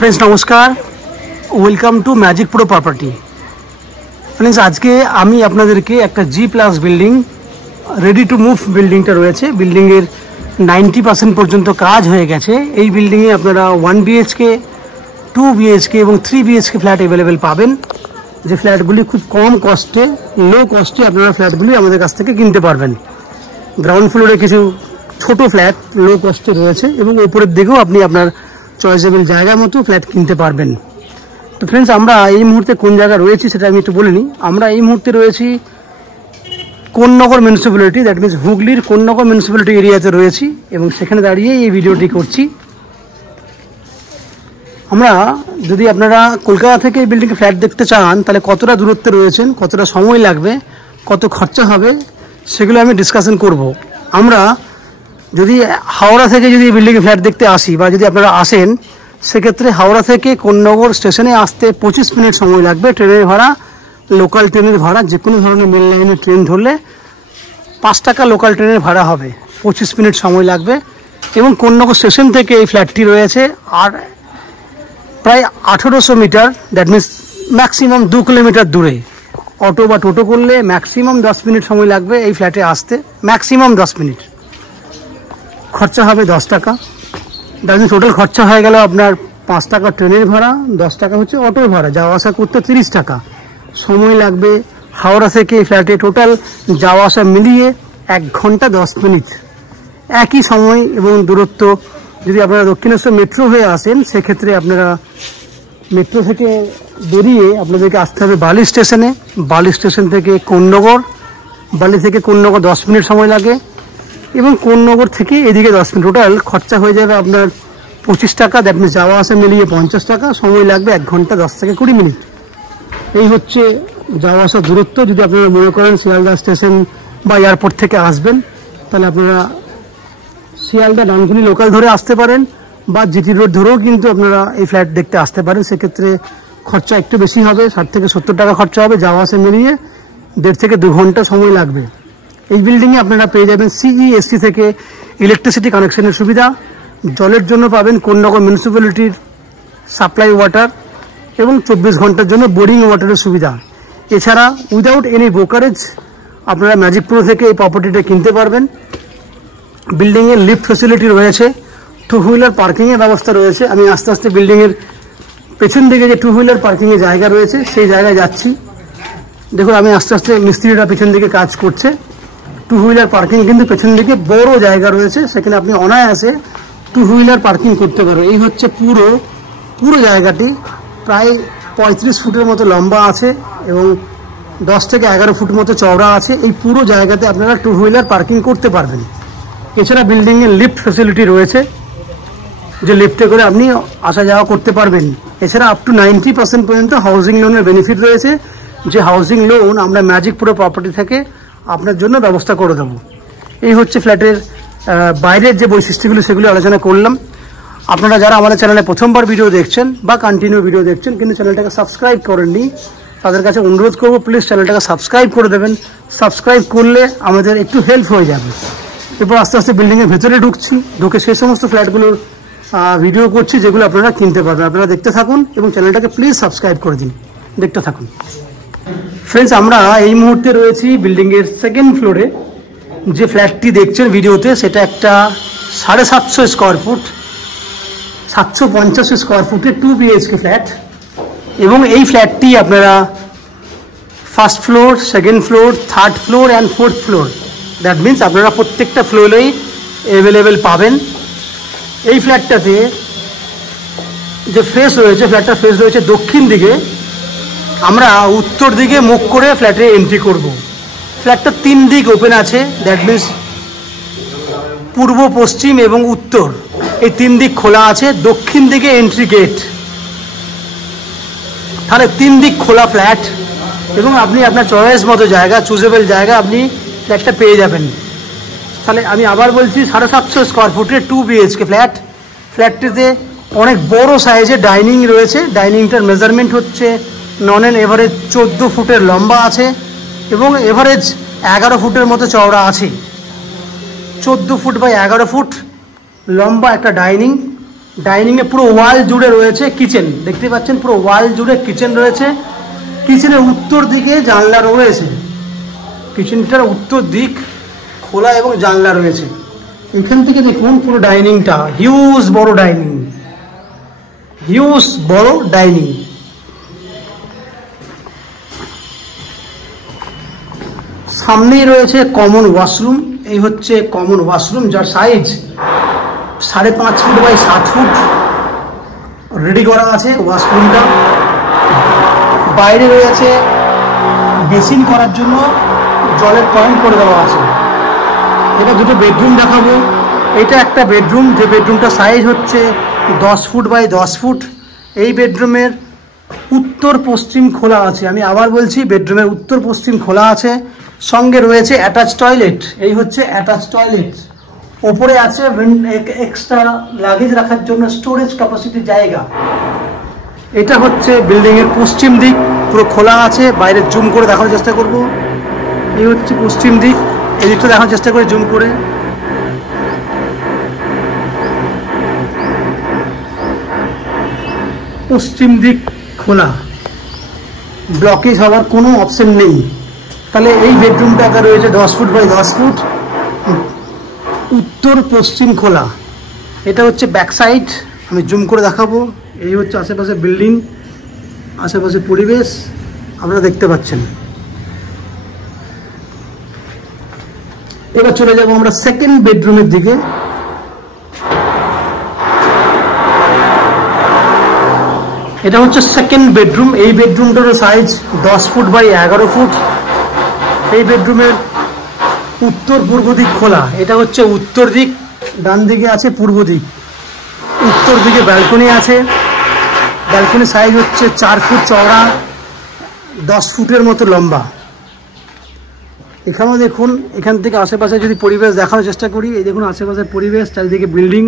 Friends नमस्कार welcome to magic pro property. Friends आज के आमी आपनादेरके एक G+ building ready to move बिल्डिंगटा रयेछे बिल्डिंगेर 90% पर्यन्त काज हये गेछे। एई बिल्डिंगे आपनारा 1 BHK 2 BHK एबं 3 BHK फ्लैट अवेलेबल पाबेन। जे फ्लैटगुली खूब कम कस्टे लो कस्टे आपनारा फ्लैटगुली आमादेर काछ थेके किनते पारबेन। ग्राउंड फ्लोरे किछु छोटो फ्लैट लो कस्टे रयेछे एबं उपरेर दिकेও আপনি আপনার चয়েসেবল জায়গা মতো ফ্ল্যাট কিনতে পারবেন। তো फ्रेंड्स আমরা এই মুহূর্তে কোন জায়গায় রয়েছি সেটা আমি একটু বলে নিই। আমরা এই মুহূর্তে রয়েছি কোন্নগর মিউনিসিপ্যালিটি, দ্যাট মিন্স হুগলির কোন্নগর মিউনিসিপ্যালিটি এরিয়াতে রয়েছি এবং সেখানে দাঁড়িয়ে এই ভিডিওটি করছি। আমরা যদি আপনারা কলকাতা থেকে এই বিল্ডিং ফ্ল্যাট দেখতে চান তাহলে কতটা দূরত্বে রয়েছেন, কতটা সময় লাগবে, কত খরচা হবে সেগুলো আমি ডিসকাশন করব। আমরা যদি হাওড়া থেকে যদি বিল্ডিং ফ্ল্যাট দেখতে আসি বা যদি আপনারা আসেন সেক্ষেত্রে হাওড়া থেকে কোন্নগর স্টেশনে আসতে 25 মিনিট সময় লাগবে। ট্রেনের ভাড়া লোকাল ট্রেনের ভাড়া যে কোনো ধরনের মেল লাইনের ট্রেন ধরলে 5 টাকা লোকাল ট্রেনের ভাড়া হবে, 25 মিনিট সময় লাগবে। এবং কোন্নগর স্টেশন থেকে এই ফ্ল্যাটটি রয়েছে আর প্রায় 1800 metre, that means maximum 2 kilometre দূরে। অটো বা টোটো করলে ম্যাক্সিমাম 10 মিনিট সময় লাগবে এই ফ্ল্যাটে আসতে, ম্যাক্সিমাম 10 মিনিট। খরচা হবে 10 টাকা, দামি টোটাল খরচা হয়ে গেল আপনার 5 টাকা ট্রেনের ভাড়া, 10 টাকা হচ্ছে অটোর ভাড়া, যাওয়া আসা করতে 30 টাকা সময় লাগবে। হাওড়া থেকে ফ্ল্যাটে টোটাল যাওয়া আসা মিলিয়ে 1 ঘন্টা 10 মিনিট। একই সময় এবং দূরত্ব যদি আপনারা দক্ষিণেশ্বর মেট্রো হয়ে আসেন সেক্ষেত্রে আপনারা মেট্রো থেকে বেরিয়ে আপনাদেরকে আসতে হবে বালি স্টেশনে। বালি স্টেশন থেকে কোন্নগর, বালি থেকে কোন্নগর 10 মিনিট সময় লাগে এবং কোন্নগর থেকে এদিকে 10 মিনিট। টোটাল খরচা হয়ে যাবে আপনার 25 টাকা, দ্যাট মিনস যাওয়া আসা মিলিয়ে 50 টাকা, সময় লাগবে 1 ঘন্টা 10 থেকে 20 মিনিট। এই হচ্ছে যাওয়া আসার দূরত্ব। যদি আপনারা মনে করেন শিয়ালদা স্টেশন বা এয়ারপোর্ট থেকে আসবেন তাহলে আপনারা শিয়ালদা ডানকুনি লোকাল ধরে আসতে পারেন বা জিটি রোড ধরেও কিন্তু আপনারা এই ফ্ল্যাট দেখতে আসতে পারেন। সেক্ষেত্রে খরচা একটু বেশি হবে, 60 থেকে 70 টাকা খরচা হবে, যাওয়া আসা মিলিয়ে 1.5 থেকে 2 ঘন্টা সময় লাগবে। এই বিল্ডিংয়ে আপনারা পেয়ে যাবেন CESC থেকে ইলেকট্রিসিটি কানেকশনের সুবিধা, জলের জন্য পাবেন কোন্নগর মিউনিসিপ্যালিটির সাপ্লাই ওয়াটার এবং 24 ঘন্টার জন্য বোরিং ওয়াটারের সুবিধা। এছাড়া উইদাউট এনি ব্রোকারেজ আপনারা ম্যাজিক প্রো থেকে এই প্রপার্টিটা কিনতে পারবেন। বিল্ডিংয়ে লিফট ফ্যাসিলিটি রয়েছে, 2 হুইলার পার্কিংয়ের ব্যবস্থা রয়েছে। আমি আস্তে আস্তে বিল্ডিংয়ের পেছন দিকে যে 2 হুইলার পার্কিংয়ের জায়গা রয়েছে সেই জায়গায় যাচ্ছি। দেখুন আমি আস্তে আস্তে মিস্ত্রিরা পেছন দিকে কাজ করছে। 2 হুইলার পার্কিং কিন্তু পেছন দিকে বড় জায়গা রয়েছে, সেখানে আপনি অনায়াসে 2 হুইলার পার্কিং করতে পারবেন। এই হচ্ছে পুরো জায়গাটি প্রায় 35 ফুটের মতো লম্বা আছে এবং 10 থেকে 11 ফুট মতো চওড়া আছে। এই পুরো জায়গাতে আপনারা 2 হুইলার পার্কিং করতে পারবেন। এছাড়া বিল্ডিংয়ে লিফট ফ্যাসিলিটি রয়েছে, যে লিফটে করে আপনি আসা যাওয়া করতে পারবেন। এছাড়া আপ টু 90% পর্যন্ত হাউজিং লোনের বেনিফিট রয়েছে, যে হাউজিং লোন আমরা ম্যাজিক প্রো প্রপার্টি থেকে আপনার জন্য ব্যবস্থা করে দেবো। এই হচ্ছে ফ্ল্যাটের বাইরের যে বৈশিষ্ট্যগুলো সেগুলো আলোচনা করলাম। আপনারা যারা আমাদের চ্যানেলে প্রথমবার ভিডিও দেখছেন বা কন্টিনিউ ভিডিও দেখছেন কিন্তু চ্যানেলটাকে সাবস্ক্রাইব করেননি, তাদের কাছে অনুরোধ করবো প্লিজ চ্যানেলটাকে সাবস্ক্রাইব করে দেবেন। সাবস্ক্রাইব করলে আমাদের একটু হেল্প হয়ে যাবে। এরপর আস্তে আস্তে বিল্ডিংয়ের ভেতরে ঢুকে সেই সমস্ত ফ্ল্যাটগুলোর ভিডিও করছি যেগুলো আপনারা কিনতে পারবেন। আপনারা দেখতে থাকুন এবং চ্যানেলটাকে প্লিজ সাবস্ক্রাইব করে দিন, দেখতে থাকুন। ফ্রেন্ডস আমরা এই মুহূর্তে রয়েছি বিল্ডিংয়ের 2nd ফ্লোরে। যে ফ্ল্যাটটি দেখছেন ভিডিওতে সেটা একটা 750 স্কোয়ার ফুট, 750 স্কোয়ার ফুটের 2 BHK ফ্ল্যাট এবং এই ফ্ল্যাটটি আপনারা 1st floor, 2nd floor, 3rd floor and 4th floor, that means আপনারা প্রত্যেকটা ফ্লোরেই অ্যাভেলেবেল পাবেন। এই ফ্ল্যাটটাতে যে ফেস রয়েছে, ফ্ল্যাটটার ফেস রয়েছে দক্ষিণ দিকে। আমরা উত্তর দিকে মুখ করে ফ্ল্যাটে এন্ট্রি করব। ফ্ল্যাটটা 3 দিক ওপেন আছে, দ্যাট মিন্স পূর্ব, পশ্চিম এবং উত্তর, এই 3 দিক খোলা আছে। দক্ষিণ দিকে এন্ট্রি গেট, তাহলে 3 দিক খোলা ফ্ল্যাট এবং আপনি আপনার চয়েস মতো জায়গা, চুজেবল জায়গা আপনি ফ্ল্যাটটা পেয়ে যাবেন। তাহলে আমি আবার বলছি 750 স্কোয়ার ফুটের 2 BHK ফ্ল্যাট। ফ্ল্যাটটিতে অনেক বড় সাইজের ডাইনিং রয়েছে। ডাইনিংটার মেজারমেন্ট হচ্ছে নন অ্যান্ড এভারেজ 14 ফুটের লম্বা আছে এবং এভারেজ 11 ফুটের মতো চওড়া আছে। 14 ফুট বাই 11 ফুট লম্বা একটা ডাইনিং, ডাইনিংয়ে পুরো ওয়াল জুড়ে রয়েছে কিচেন, দেখতে পাচ্ছেন পুরো ওয়াল জুড়ে কিচেন রয়েছে। কিচেনের উত্তর দিকে জানলা রয়েছে, কিচেনটার উত্তর দিক খোলা এবং জানলা রয়েছে। এখান থেকে দেখুন পুরো ডাইনিংটা, হিউজ বড় ডাইনিং, হিউজ বড় ডাইনিং। সামনেই রয়েছে কমন ওয়াশরুম। এই হচ্ছে কমন ওয়াশরুম, যার size 5.5 feet by 7 feet ready করা আছে ওয়াশরুমটা। বাইরে রয়েছে বেসিন করার জন্য জলের পয়েন্ট করে দেওয়া আছে। এটা দুটো বেডরুম দেখাবো। এটা একটা বেডরুম, যে বেডরুমটা সাইজ হচ্ছে 10 ফুট বাই 10 ফুট। এই বেডরুমের উত্তর পশ্চিম খোলা আছে, আমি আবার বলছি বেডরুমের উত্তর পশ্চিম খোলা আছে। সঙ্গে রয়েছে অ্যাটাচ টয়লেট। এই হচ্ছে অ্যাটাচ টয়লেট। ওপরে আছে এক্সট্রা লাগেজ রাখার জন্য স্টোরেজ ক্যাপাসিটির জায়গা। এটা হচ্ছে বিল্ডিংয়ের পশ্চিম দিক, পুরো খোলা আছে। বাইরে জুম করে দেখানোর চেষ্টা করব। এই হচ্ছে পশ্চিম দিক, এই দিকটা দেখানোর চেষ্টা করে জুম করে। পশ্চিম দিক খোলা, ব্লকেজ হওয়ার কোনো অপশন নেই। তাহলে এই বেডরুমটা একা রয়েছে 10 ফুট বাই 10 ফুট, উত্তর পশ্চিম খোলা। এটা হচ্ছে ব্যাক সাইড, আমি জুম করে দেখাবো। এই হচ্ছে আশেপাশে বিল্ডিং, আশেপাশে পরিবেশ আপনারা দেখতে পাচ্ছেন। এবার চলে যাব আমরা সেকেন্ড বেডরুমের দিকে। এটা হচ্ছে সেকেন্ড বেডরুম। এই বেডরুমটার সাইজ 10 ফুট বাই 11 ফুট। এই বেডরুমের উত্তর পূর্ব দিক খোলা। এটা হচ্ছে উত্তর দিক, ডান দিকে আছে পূর্ব দিক। উত্তর দিকে ব্যালকনি আছে। ব্যালকনি সাইজ হচ্ছে 4 ফুট চওড়া, 10 ফুটের মতো লম্বা। এখানেও দেখুন, এখান থেকে আশেপাশে যদি পরিবেশ দেখানোর চেষ্টা করি, এই দেখুন আশেপাশের পরিবেশ, চারিদিকে বিল্ডিং।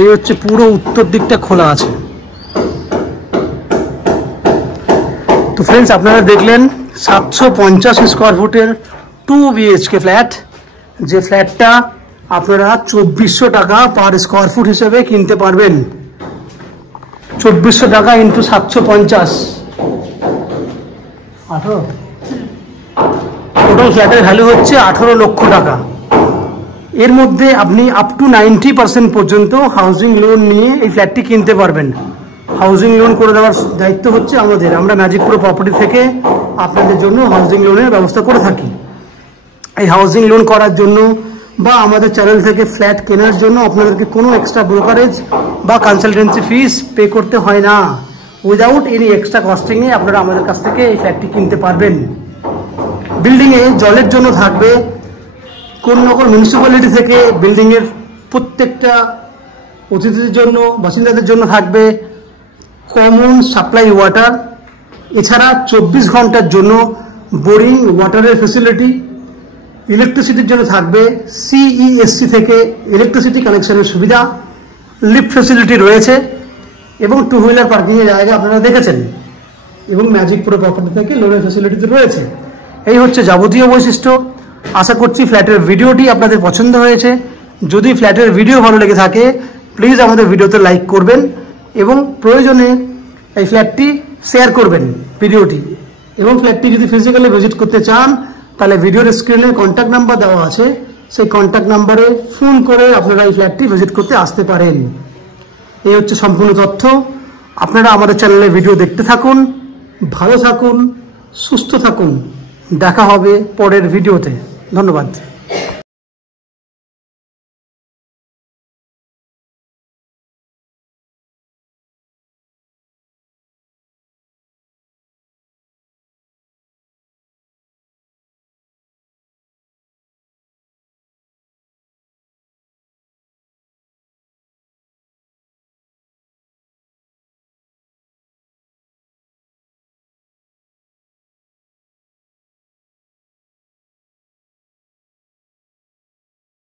এই হচ্ছে পুরো উত্তর দিকটা খোলা আছে। তো ফ্রেন্ডস, আপনারা দেখলেন 750 স্কোয়ার ফুটের 2 BHK ফ্ল্যাট। যে ফ্ল্যাটটা আপনারা 2400 টাকা পার স্কোয়ার ফুট হিসেবে কিনতে পারবেন। 2400 টাকা ইন্টু 750, 18। টোটাল ফ্ল্যাটের ভ্যালু হচ্ছে 18 লক্ষ টাকা। এর মধ্যে আপনি আপ টু 90% পর্যন্ত হাউজিং লোন নিয়ে এই ফ্ল্যাটটি কিনতে পারবেন। হাউজিং লোন করে দেওয়ার দায়িত্ব হচ্ছে আমাদের। আমরা ম্যাজিক প্রো প্রপার্টি থেকে আপনাদের জন্য হাউজিং লোনের ব্যবস্থা করে থাকি। এই হাউজিং লোন করার জন্য বা আমাদের চ্যানেল থেকে ফ্ল্যাট কেনার জন্য আপনাদেরকে কোনো এক্সট্রা ব্রোকারেজ বা কনসালটেন্সি ফিস পে করতে হয় না। উইদাউট এনি এক্সট্রা কস্টিংয়ে আপনারা আমাদের কাছ থেকে এই ফ্ল্যাটটি কিনতে পারবেন। বিল্ডিংয়ে জলের জন্য থাকবে কোন্নগর মিউনিসিপ্যালিটি থেকে বিল্ডিংয়ের প্রত্যেকটা অতিথিদের জন্য, বাসিন্দাদের জন্য থাকবে কমন সাপ্লাই ওয়াটার। এছাড়া 24 ঘন্টার জন্য বোরিং ওয়াটারের ফেসিলিটি। ইলেকট্রিসিটির জন্য থাকবে CESC থেকে ইলেকট্রিসিটি কানেকশনের সুবিধা। লিফট ফেসিলিটি রয়েছে এবং 2 হুইলার পার্কিংয়ের জায়গা আপনারা দেখেছেন। এবং ম্যাজিক প্রো প্রপার্টি থেকে লোনের ফেসিলিটি রয়েছে। এই হচ্ছে যাবতীয় বৈশিষ্ট্য। আশা করছি ফ্ল্যাটের ভিডিওটি আপনাদের পছন্দ হয়েছে। যদি ফ্ল্যাটের ভিডিও ভালো লেগে থাকে প্লিজ আমাদের ভিডিওতে লাইক করবেন এবং প্রয়োজনে এই ফ্ল্যাটটি শেয়ার করবেন ভিডিওটি। এবং ফ্ল্যাটটি যদি ফিজিক্যালি ভিজিট করতে চান তাহলে ভিডিওর স্ক্রিনে কন্ট্যাক্ট নাম্বার দেওয়া আছে, সেই কন্ট্যাক্ট নাম্বারে ফোন করে আপনারা এই ফ্ল্যাটটি ভিজিট করতে আসতে পারেন। এই হচ্ছে সম্পূর্ণ তথ্য। আপনারা আমাদের চ্যানেলে ভিডিও দেখতে থাকুন, ভালো থাকুন, সুস্থ থাকুন। দেখা হবে পরের ভিডিওতে। ধন্যবাদ।